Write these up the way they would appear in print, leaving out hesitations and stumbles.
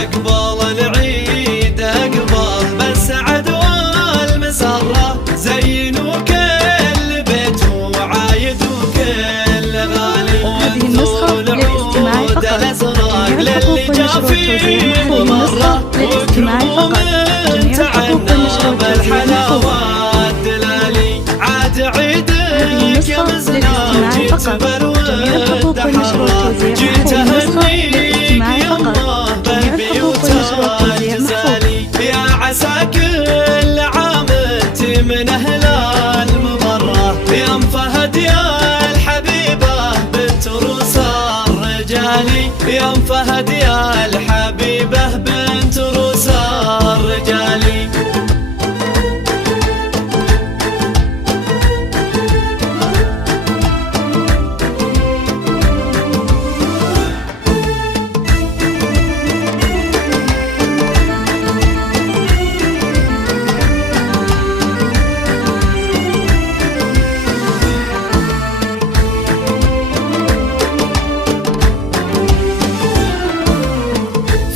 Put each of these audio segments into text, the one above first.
اقبل العيد اقبل بالسعد والمسرة، زينوا كل بيت وعايد وكل غالي. هذه النسخة للاستماع فقط. جميع الحقوق والنشر والتوزيع. هذه النسخة للاستماع فقط. جميع الحقوق والنشر والتوزيع الحلاوات دلالي. عاد عيدك يا مزنا جيت بالود حرة، جيت اهنيك يمه بالبيوت الجزالي. يا عسى كل عام انت من اهل المبرة، يا ام فهد يا الحبيبة بنت روس الرجالي. يا ام فهد يا الحبيبة بنت روس الرجالي.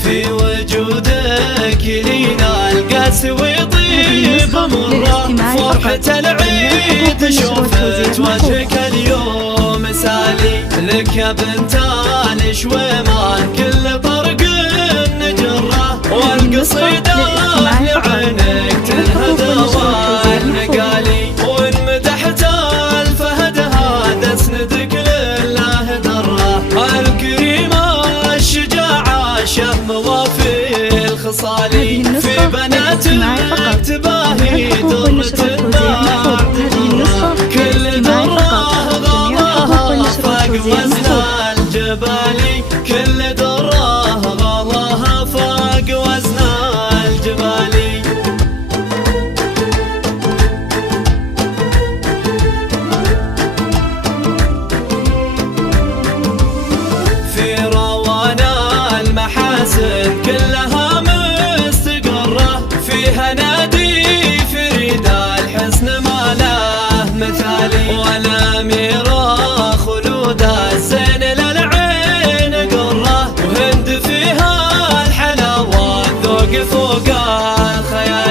في وجودك لينا القاس ويطيب مرة، فرحة العيد شوفت وجهك اليوم مثالي. لك يا بنت الشويمان كل طرق نجرة، والقصيدة لعينك تنهد والنقالي. وان مدحت الفهد هذا اسندك لله درة، الكريمة الشجاعة شم وفي الخصالي. في بناتك تباهي درة النار، كل درة غلاها فاق وزن الجبالي. كل درة غلاها فاق وزن الجبالي. في روانا المحاسن كلها مستقرة، فيها نادي فريد الحسن ما له مثالي. والأميرة خلودها الزين للعين قرة، وهند فيها الحلاوة الذوق فوق الخيال.